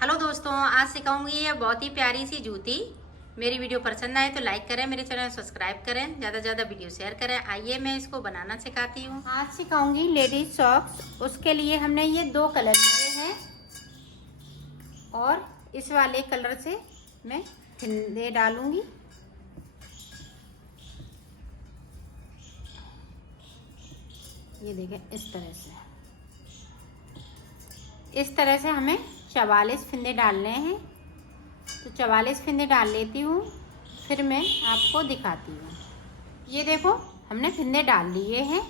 Hello दोस्तों, आज सिखाऊंगी ये बहुत ही प्यारी सी जूती। मेरी वीडियो पसंद आए तो लाइक करें, मेरे चैनल सब्सक्राइब करें, ज़्यादा से ज़्यादा वीडियो शेयर करें। आइए मैं इसको बनाना सिखाती हूँ। आज सिखाऊंगी लेडीज सॉक्स। उसके लिए हमने ये 2 कलर लिए हैं और इस वाले कलर से मैं फिंदे डालूंगी। ये देखें, इस तरह से हमें 44 फिंदे डालने हैं। तो 44 फिंदे डाल लेती हूँ, फिर मैं आपको दिखाती हूँ। ये देखो, हमने फिंदे डाल लिए हैं।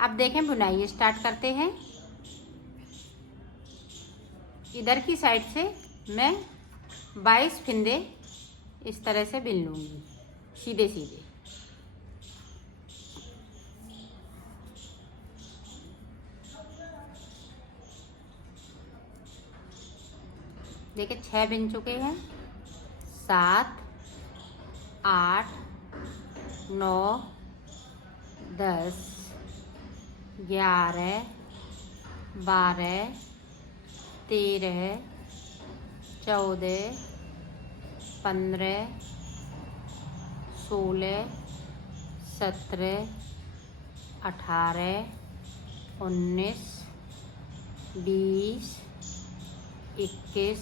अब देखें, बुनाई स्टार्ट करते हैं। इधर की साइड से मैं 22 फिंदे इस तरह से बिन लूँगी, सीधे सीधे। देखिए, 6 बिन चुके हैं, 7, 8, 9, 10, 11, 12, 13, 14, 15, 16, 17, 18, 19, 20, 21,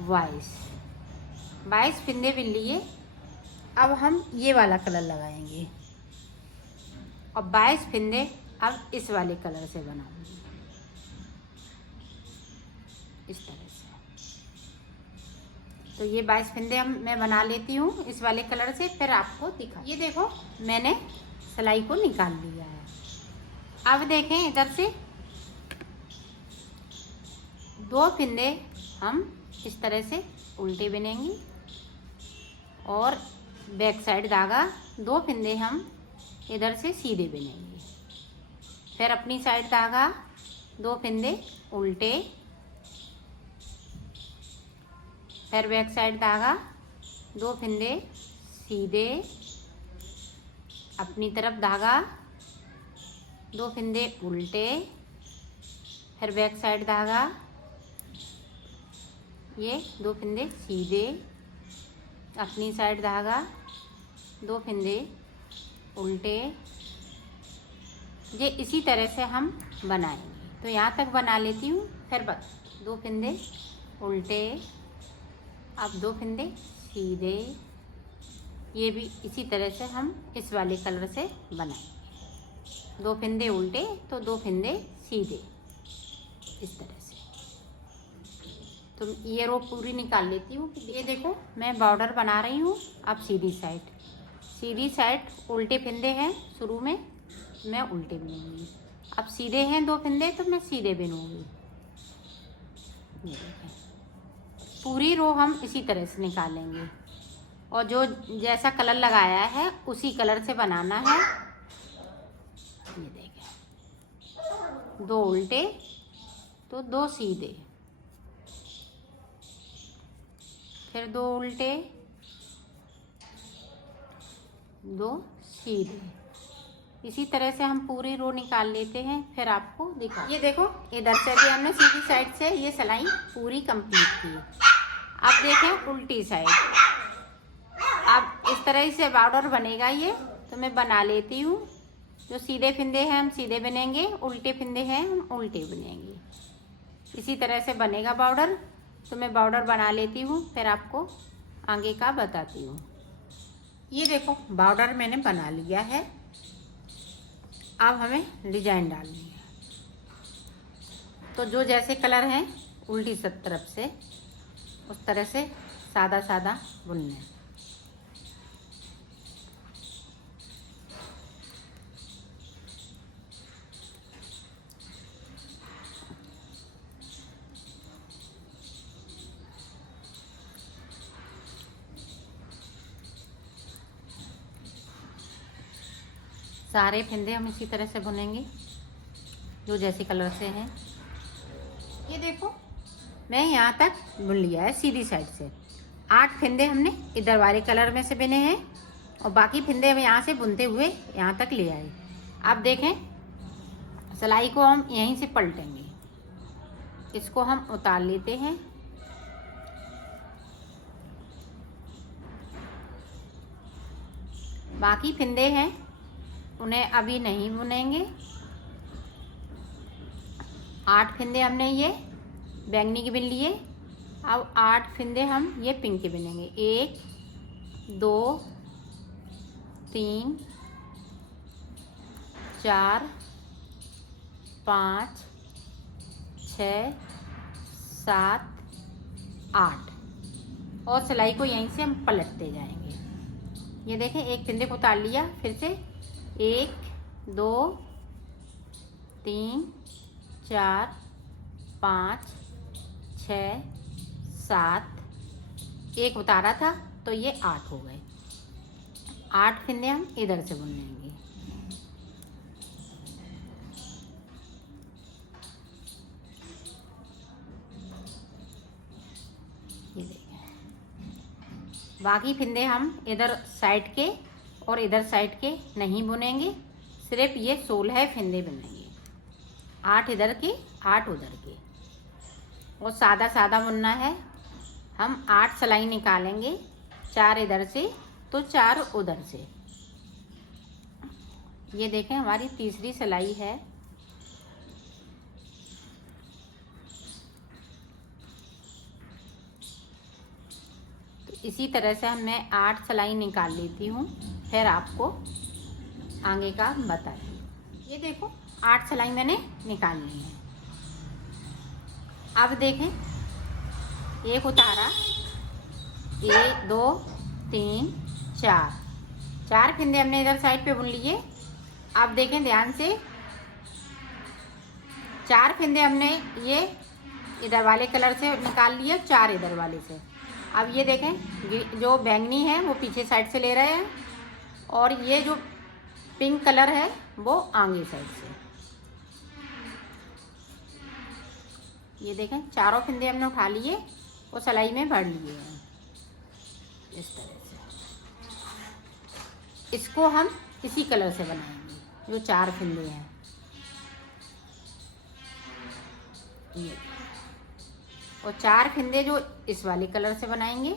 22 फिंदे बिन लिए। अब हम ये वाला कलर लगाएंगे और 22 फिंदे अब इस वाले कलर से बनाऊंगी, इस तरह से। तो ये 22 फिंदे मैं बना लेती हूँ इस वाले कलर से, फिर आपको दिखा। ये देखो, मैंने सिलाई को निकाल लिया है। अब देखें, इधर से 2 फिंदे हम इस तरह से उल्टे बिनेंगे और बैक साइड धागा 2 फिंदे हम इधर से सीधे बिनेंगे। फिर अपनी साइड धागा 2 फिंदे उल्टे, फिर बैक साइड धागा 2 फिंदे सीधे, अपनी तरफ धागा 2 फिंदे उल्टे, फिर बैक साइड धागा ये 2 फिंदे सीधे, अपनी साइड धागा 2 फिंदे उल्टे। ये इसी तरह से हम बनाएंगे। तो यहाँ तक बना लेती हूँ, फिर बस 2 फिंदे उल्टे, अब 2 फिंदे सीधे। ये भी इसी तरह से हम इस वाले कलर से बनाएंगे। 2 फिंदे उल्टे तो 2 फिंदे सीधे, इस तरह से। तो ये रो पूरी निकाल लेती हूँ। ये देखो, मैं बॉर्डर बना रही हूँ। अब सीधी साइड उल्टे फिंदे हैं, शुरू में मैं उल्टे बिनूंगी। अब सीधे हैं 2 फिंदे तो मैं सीधे बिनूंगी। ये देखें, पूरी रो हम इसी तरह से निकालेंगे और जो जैसा कलर लगाया है उसी कलर से बनाना है। ये देखें, 2 उल्टे तो 2 सीधे, फिर 2 उल्टे 2 सीधे। इसी तरह से हम पूरी रो निकाल लेते हैं, फिर आपको दिखा। ये देखो, इधर से भी हमने सीधी साइड से ये सिलाई पूरी कंप्लीट की। अब देखें उल्टी साइड। अब इस तरह से बॉर्डर बनेगा ये, तो मैं बना लेती हूँ। जो सीधे फिंदे हैं हम सीधे बनेंगे, उल्टे फिंदे हैं हम उल्टे बनेंगे। इसी तरह से बनेगा बॉर्डर। तो मैं बॉर्डर बना लेती हूँ, फिर आपको आगे का बताती हूँ। ये देखो, बॉर्डर मैंने बना लिया है। अब हमें डिजाइन डालनी है। तो जो जैसे कलर हैं उल्टी तरफ से उस तरह से सादा सादा बुनना है। सारे फिंदे हम इसी तरह से बुनेंगे जो जैसे कलर से हैं। ये देखो, मैं यहाँ तक बुन लिया है सीधी साइड से। 8 फिंदे हमने इधर वाले कलर में से बुने हैं और बाकी फिंदे हम यहाँ से बुनते हुए यहाँ तक ले आए। अब देखें, सिलाई को हम यहीं से पलटेंगे। इसको हम उतार लेते हैं। बाकी फिंदे हैं उन्हें अभी नहीं बुनेंगे। 8 फिंदे हमने ये बैंगनी के बिन लिए। अब 8 फिंदे हम ये पिंक के बिनेंगे। 1 2 3 4 5 6 7 8 और सिलाई को यहीं से हम पलटते जाएंगे। ये देखें, एक फिंदे को उतार लिया, फिर से 1 2 3 4 5 6 7 एक उतारा था तो ये 8 हो गए। 8 फिंदे हम इधर से बुन लेंगे। ये देखें, बाकी फिंदे हम इधर साइड के और इधर साइड के नहीं बुनेंगे, सिर्फ ये 16 फिंदे बुनेंगे। 8 इधर के 8 उधर के, और सादा सादा बुनना है। हम 8 सिलाई निकालेंगे, 4 इधर से तो 4 उधर से। ये देखें, हमारी तीसरी सिलाई है। इसी तरह से मैं 8 सिलाई निकाल लेती हूँ, फिर आपको आगे का बताएं। ये देखो, 8 सिलाई मैंने निकाल ली है। अब देखें, एक उतारा, 1 2 3 4 फिंदे हमने इधर साइड पे बुन लिए। अब देखें ध्यान से, 4 फिंदे हमने ये इधर वाले कलर से निकाल लिए, 4 इधर वाले से। अब ये देखें, जो बैंगनी है वो पीछे साइड से ले रहे हैं, और ये जो पिंक कलर है वो आगे साइड से। ये देखें, चारों फिंदे हमने उठा लिए और सिलाई में भर लिए हैं इस तरह से। इसको हम इसी कलर से बनाएंगे, जो 4 फिंदे हैं। ये और 4 फिंदे जो इस वाले कलर से बनाएंगे।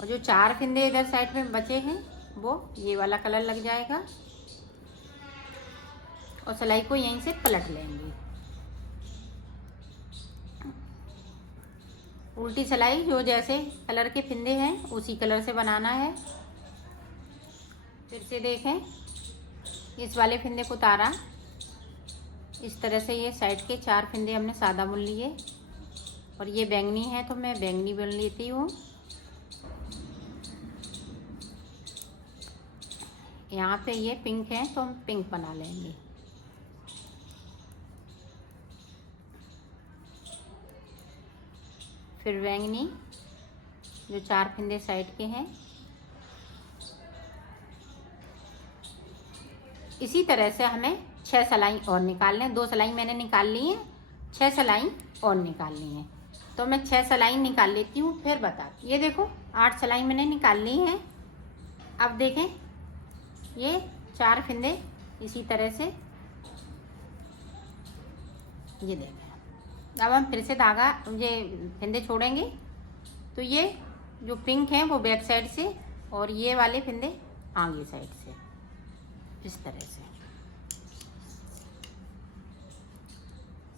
और जो 4 फिंदे इधर साइड में बचे हैं वो ये वाला कलर लग जाएगा, और सिलाई को यहीं से पलट लेंगे। उल्टी सिलाई जो जैसे कलर के फिंदे हैं उसी कलर से बनाना है। फिर से देखें, इस वाले फिंदे को उतारा, इस तरह से ये साइड के 4 फिंदे हमने सादा बुन लिए, और ये बैंगनी है तो मैं बैंगनी बुन लेती हूँ। यहाँ पे ये पिंक है तो हम पिंक बना लेंगे। फिर बैंगनी, जो 4 फिंदे साइड के हैं। इसी तरह से हमें 6 सिलाई और निकाल लें। 2 सिलाई मैंने निकाल ली है, 6 सिलाई और निकालनी है। तो मैं 6 सिलाई निकाल लेती हूँ, फिर बता। ये देखो, 8 सिलाई मैंने निकाल ली है। अब देखें, ये 4 फिंदे इसी तरह से, ये देखें। अब हम फिर से धागा, ये फिंदे छोड़ेंगे तो ये जो पिंक है वो बैक साइड से, और ये वाले फिंदे आगे साइड से, इस तरह से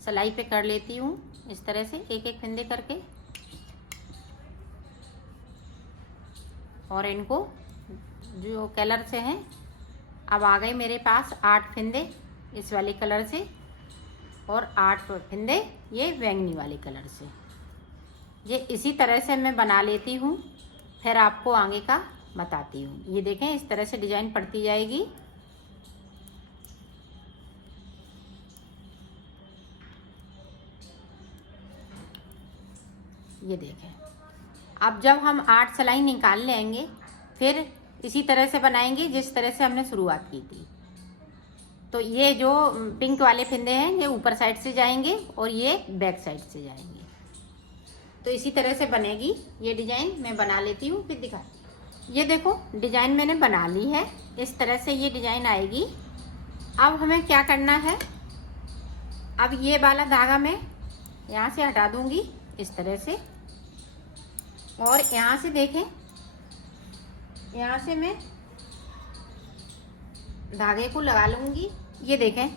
सिलाई पे कर लेती हूँ। इस तरह से एक एक फिंदे करके, और इनको जो कलर से हैं, अब आ गए मेरे पास 8 फिंदे इस वाले कलर से, और 8 फिंदे ये बैंगनी वाले कलर से। ये इसी तरह से मैं बना लेती हूँ, फिर आपको आगे का बताती हूँ। ये देखें, इस तरह से डिजाइन पड़ती जाएगी। ये देखें, अब जब हम 8 सिलाई निकाल लेंगे, फिर इसी तरह से बनाएंगे जिस तरह से हमने शुरुआत की थी। तो ये जो पिंक वाले फिंदे हैं ये ऊपर साइड से जाएंगे और ये बैक साइड से जाएंगे। तो इसी तरह से बनेगी ये डिजाइन। मैं बना लेती हूँ, फिर दिखाती हूँ। ये देखो, डिजाइन मैंने बना ली है। इस तरह से ये डिजाइन आएगी। अब हमें क्या करना है, अब ये वाला धागा मैं यहाँ से हटा दूंगी इस तरह से, और यहाँ से देखें, यहाँ से मैं धागे को लगा लूंगी। ये देखें,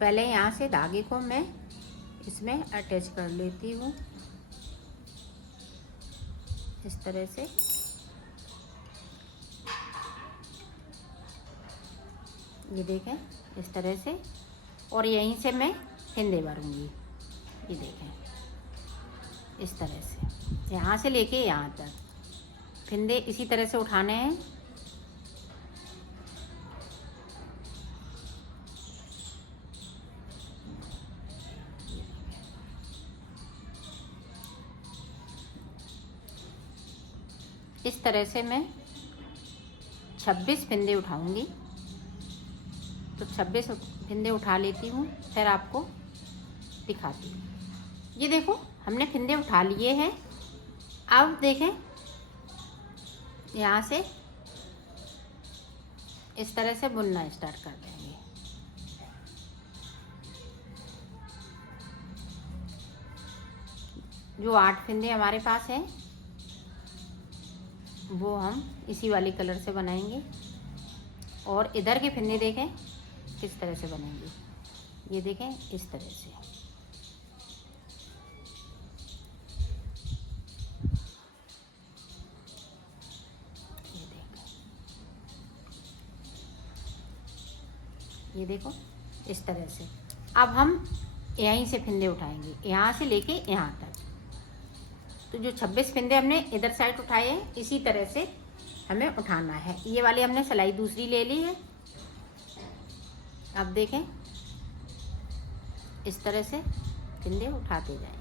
पहले यहाँ से धागे को मैं इसमें अटैच कर लेती हूँ इस तरह से। ये देखें इस तरह से, और यहीं से मैं फिंदे भरूंगी। ये देखें इस तरह से, यहाँ से लेके यहाँ तक फिंदे इसी तरह से उठाने हैं। इस तरह से मैं 26 फिंदे उठाऊंगी। तो 26 फिंदे उठा लेती हूँ, फिर आपको दिखाती हूँ। ये देखो हमने फिंदे उठा लिए हैं। अब देखें, यहाँ से इस तरह से बुनना स्टार्ट कर देंगे। जो 8 फिंदे हमारे पास हैं वो हम इसी वाली कलर से बनाएंगे, और इधर के फिंदे देखें किस तरह से बनेंगे। ये देखें इस तरह से। ये देखो इस तरह से। अब हम यहीं से फिंदे उठाएंगे, यहाँ से लेके यहाँ तक। तो जो 26 फिंदे हमने इधर साइड उठाए हैं, इसी तरह से हमें उठाना है। ये वाली हमने सिलाई दूसरी ले ली है। अब देखें इस तरह से फिंदे उठाते जाएंगे।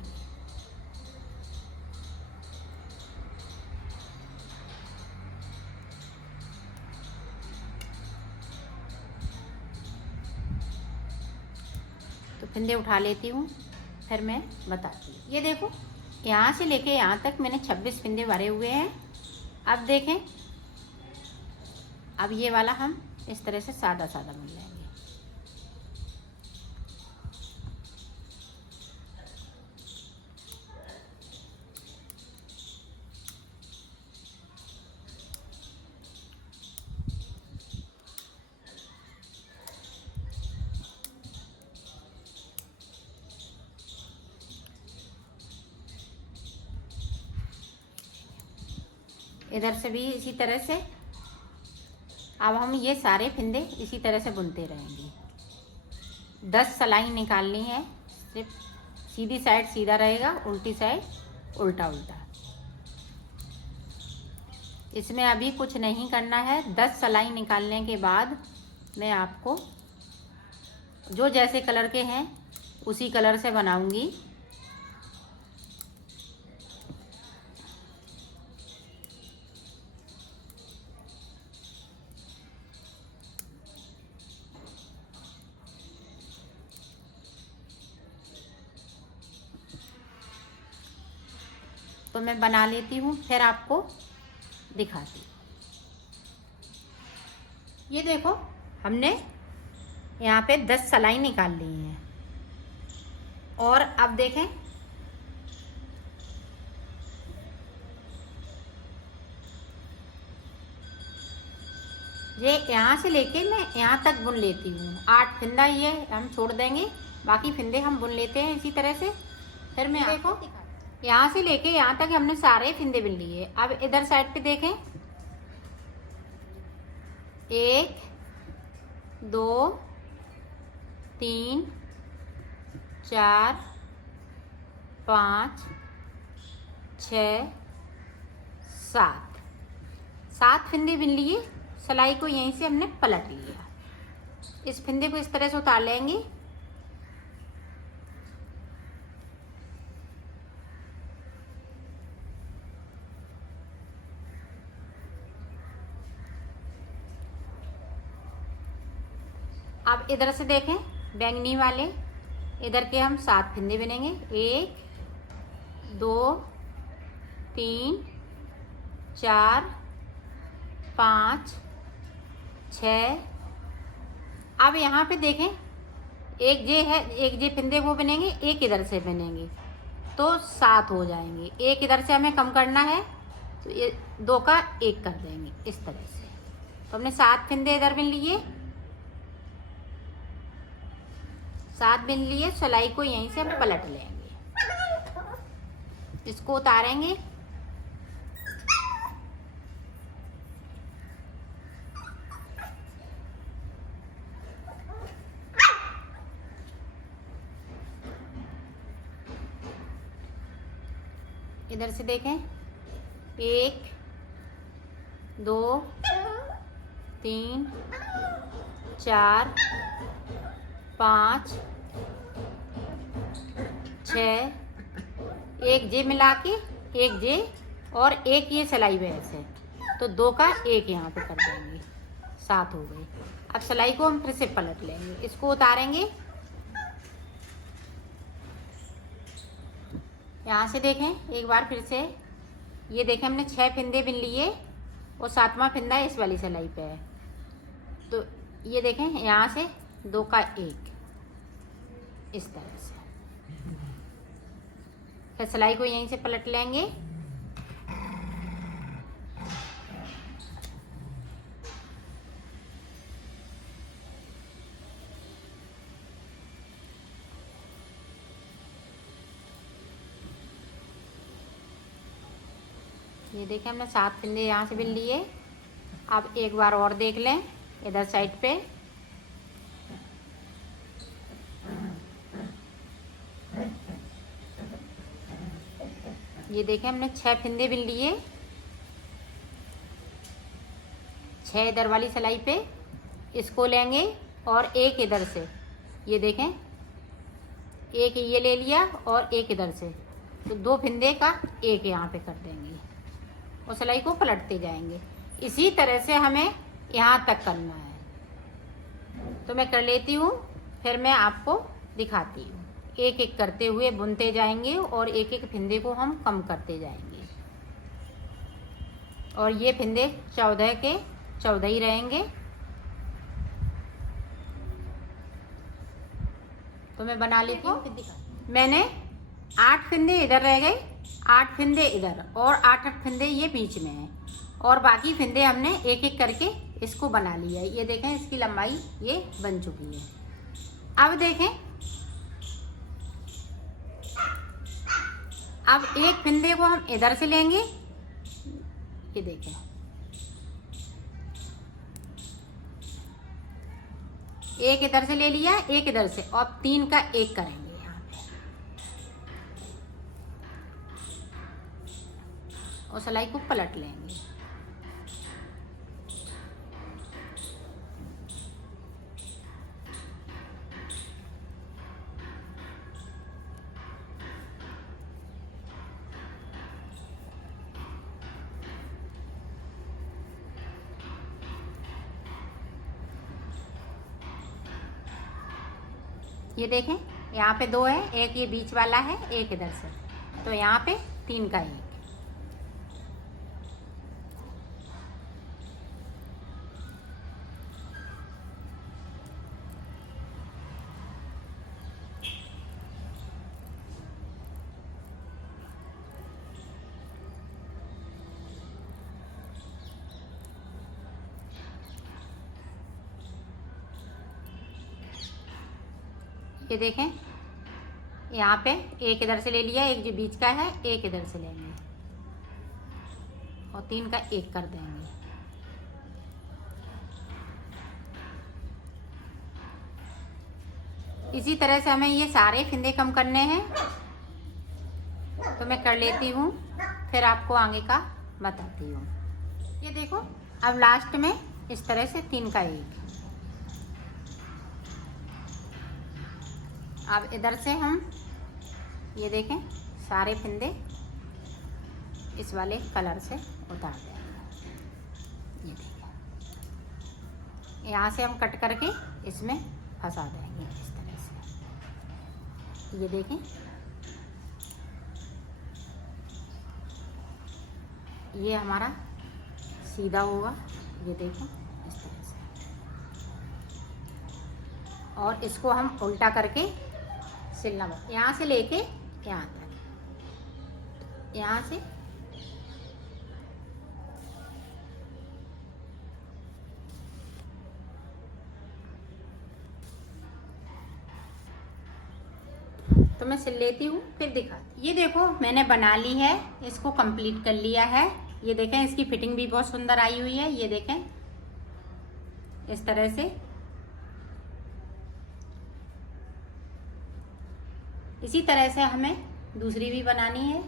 तो फिंदे उठा लेती हूँ, फिर मैं बताती हूँ। ये देखो यहाँ से लेके यहाँ तक मैंने 26 फिंदे भरे हुए हैं। अब देखें, अब ये वाला हम इस तरह से सादा सादा बुन लेंगे। इधर से भी इसी तरह से। अब हम ये सारे फिंदे इसी तरह से बुनते रहेंगे। 10 सलाई निकालनी है। सिर्फ सीधी साइड सीधा रहेगा, उल्टी साइड उल्टा उल्टा। इसमें अभी कुछ नहीं करना है। 10 सलाई निकालने के बाद मैं आपको जो जैसे कलर के हैं उसी कलर से बनाऊंगी। तो मैं बना लेती हूँ, फिर आपको दिखाती हूँ। ये देखो हमने यहाँ पे 10 सलाई निकाल ली हैं। और अब देखें, ये यहाँ से लेके मैं यहाँ तक बुन लेती हूँ। 8 फिंदा ये हम छोड़ देंगे, बाकी फिंदे हम बुन लेते हैं इसी तरह से। फिर मैं देखो यहाँ से लेके यहाँ तक हमने सारे फिंदे बुन लिए। अब इधर साइड पे देखें, 1 2 3 4 5 6 7 फिंदे बुन लिए। सिलाई को यहीं से हमने पलट लिया। इस फिंदे को इस तरह से उतार लेंगे। अब इधर से देखें, बैंगनी वाले इधर के हम 7 फिंदे बुनेंगे। 1 2 3 4 5 6। अब यहाँ पे देखें, एक जे है, एक जे फिंदे वो बनेंगे, एक इधर से बनेंगे तो 7 हो जाएंगे। एक इधर से हमें कम करना है तो ये 2 का 1 कर देंगे इस तरह से। तो हमने 7 फिंदे इधर बिन लिए, 7 बिन लिए। सिलाई को यहीं से हम पलट लेंगे, इसको उतारेंगे। इधर से देखें, 1 2 3 4 5 6, एक जे मिला के, एक जे और एक ये सिलाई बैस है तो 2 का 1 यहाँ पे कर देंगे, 7 हो गई। अब सिलाई को हम फिर से पलट लेंगे, इसको उतारेंगे। यहाँ से देखें एक बार फिर से, ये देखें हमने 6 फिंदे बिन लिए और 7वां फिंदा इस वाली सिलाई पे है। तो ये देखें यहाँ से 2 का 1 इस तरह से। फिर सिलाई को यहीं से पलट लेंगे। ये देखें हमने 7 फिंदे यहाँ से बिन लिए। अब एक बार और देख लें इधर साइड पे। ये देखें हमने 6 फिंदे बिन लिए, 6 इधर वाली सिलाई पे, इसको लेंगे और एक इधर से, ये देखें एक ये ले लिया और एक इधर से, तो 2 फिंदे का 1 यहाँ पे कर देंगे और सिलाई को पलटते जाएंगे। इसी तरह से हमें यहाँ तक करना है। तो मैं कर लेती हूँ, फिर मैं आपको दिखाती हूँ। एक एक करते हुए बुनते जाएंगे और एक एक फिंदे को हम कम करते जाएंगे और ये फिंदे 14 के 14 ही रहेंगे। तो मैं बना लेती हूँ। मैंने 8 फिंदे इधर रह गए, 8 फिंदे इधर और 8 फिंदे ये बीच में है और बाकी फिंदे हमने एक एक करके इसको बना लिया है। ये देखें इसकी लंबाई ये बन चुकी है। अब देखें, अब एक फिंदे को हम इधर से लेंगे, ये देखें एक इधर से ले लिया, एक इधर से, और 3 का 1 करेंगे यहाँ पे और सिलाई को पलट लेंगे। ये देखें यहाँ पे 2 है, एक ये बीच वाला है, एक इधर से, तो यहाँ पे 3 का 1। ये देखें यहाँ पे एक इधर से ले लिया, एक जो बीच का है, एक इधर से लेंगे और 3 का 1 कर देंगे। इसी तरह से हमें ये सारे फिंदे कम करने हैं। तो मैं कर लेती हूँ, फिर आपको आगे का बताती हूँ। ये देखो अब लास्ट में इस तरह से 3 का 1। अब इधर से हम ये देखें सारे फिंदे इस वाले कलर से उतार देंगे। ये देखें यहाँ से हम कट करके इसमें फंसा देंगे इस तरह से। ये देखें ये हमारा सीधा होगा, ये देखें इस तरह से। और इसको हम उल्टा करके सिलना, यहाँ से लेके यहाँ तक, यहाँ से तो मैं सिल लेती हूँ फिर दिखाती। ये देखो मैंने बना ली है, इसको कंप्लीट कर लिया है। ये देखें इसकी फिटिंग भी बहुत सुंदर आई हुई है। ये देखें इस तरह से, इसी तरह से हमें दूसरी भी बनानी है।